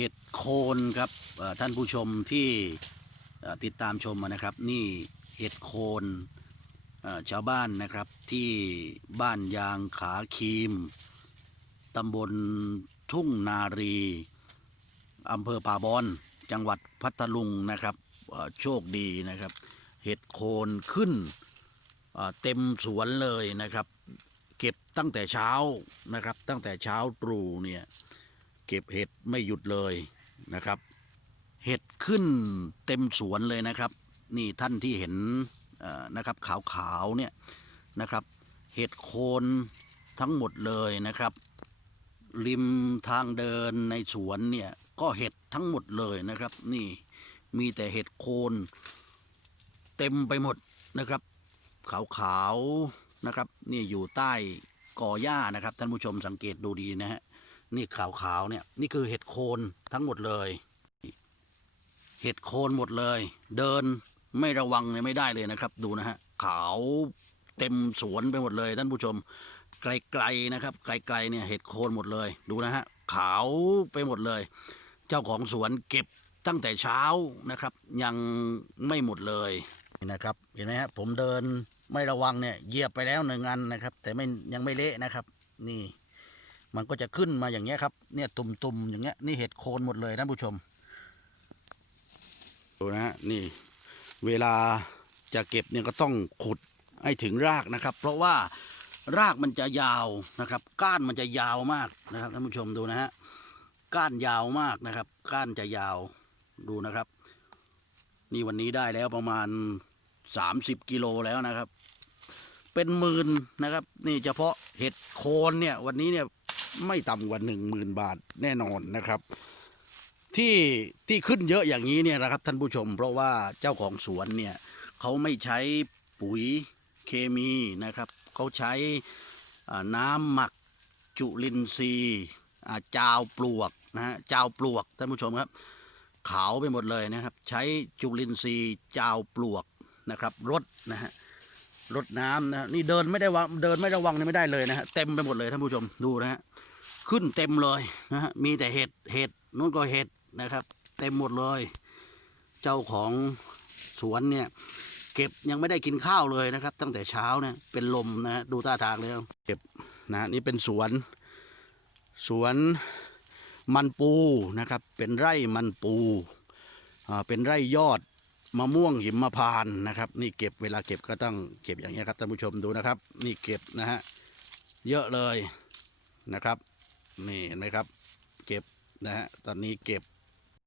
เห็ดโคนครับท่านผู้ชมที่ติดตามชมนะครับ นี่เห็ดโคนชาวบ้านนะครับที่บ้านยางขาครีมตำบลทุ่งนารีอำเภอป่าบอน จังหวัดพัทลุงนะครับโชคดีนะครับ เห็ดโคนขึ้นเอ่อเต็มสวนเลยนะครับ เก็บตั้งแต่เช้านะครับ ตั้งแต่เช้าตรู่เนี่ย เก็บเห็ดไม่หยุดเลยนะครับ เห็ดขึ้นเต็มสวนเลยนะครับ นี่ท่านที่เห็นนะครับขาวๆเนี่ยนะครับ เห็ดโคนทั้งหมดเลยนะครับ ริมทางเดินในสวนเนี่ยก็เห็ดทั้งหมดเลยนะครับ นี่มีแต่เห็ดโคนเต็มไปหมดนะครับ ขาวๆนะครับ นี่อยู่ใต้กอหญ้านะครับ ท่านผู้ชมสังเกตดูดีนะฮะ นี่ขาวๆเนี่ยนี่คือเห็ดโคนทั้งหมดเลย เห็ดโคนหมดเลย เดินไม่ระวังเนี่ยไม่ได้เลยนะครับ ดูนะฮะขาวเต็มสวนไปหมดเลยท่านผู้ชม ไกลๆนะครับ ไกลๆเนี่ยเห็ดโคนหมดเลย ดูนะฮะขาวไปหมดเลย เจ้าของสวนเก็บตั้งแต่เช้านะครับ ยังไม่หมดเลยนะครับเห็นไหมฮะผมเดินไม่ระวังเนี่ยเหยียบไปแล้วหนึ่งอันนะครับ แต่ไม่ยังไม่เละนะครับ นี่ มันก็จะขึ้นมาอย่างเงี้ยครับ เนี่ยตุ่มๆอย่างเงี้ยนี่เห็ดโคนหมดเลยท่านผู้ชมดูนะฮะนี่ เวลาจะเก็บเนี่ยก็ต้องขุดให้ถึงรากนะครับ เพราะว่ารากมันจะยาวนะครับ ก้านมันจะยาวมากนะครับท่านผู้ชมดูนะฮะก้านยาวมากนะครับ ก้านจะยาวดูนะครับ นี่วันนี้ได้แล้วประมาณ 30กิโลแล้วนะครับ เป็นหมื่นนะครับ นี่เฉพาะเห็ดโคนเนี่ย วันนี้เนี่ย ไม่ต่ำกว่าหนึ่งหมื่นบาทแน่นอนนะครับ ที่ที่ขึ้นเยอะอย่างนี้เนี่ยนะครับท่านผู้ชม เพราะว่าเจ้าของสวนเนี่ยเขาไม่ใช้ปุ๋ยเคมีนะครับเขาใช้น้ำหมักจุลินทรีย์าจาวปลวกนะฮะจาวปลวกท่านผู้ชมครับ ขาวไปหมดเลยนะครับ ใช้จุลินทรีย์จาวปลวกนะครับรดนะฮะ รดน้ำนะนี่เดินไม่ได้วางเดินไม่ระวังเนี่ยไม่ได้เลยนะฮะเต็มไปหมดเลยท่านผู้ชมดูนะฮะขึ้นเต็มเลยนะฮะมีแต่เห็ดเห็ดนู้นก็เห็ดนะครับ เต็มหมดเลย เจ้าของสวนเนี่ย เก็บยังไม่ได้กินข้าวเลยนะครับ ตั้งแต่เช้าเนี่ยเป็นลมนะฮะดูท่าทางแล้วเก็บนะนี่เป็นสวน สวนมันปูนะครับ เป็นไร่มันปูอ่าเป็นไร่ยอด มะม่วงหิมพานต์นะครับ นี่เก็บเวลาเก็บก็ต้องเก็บอย่างนี้ยครับท่านผู้ชมดูนะครับ นี่เก็บนะฮะเยอะเลยนะครับ นี่เห็นไหมครับ เก็บนะฮะตอนนี้เก็บ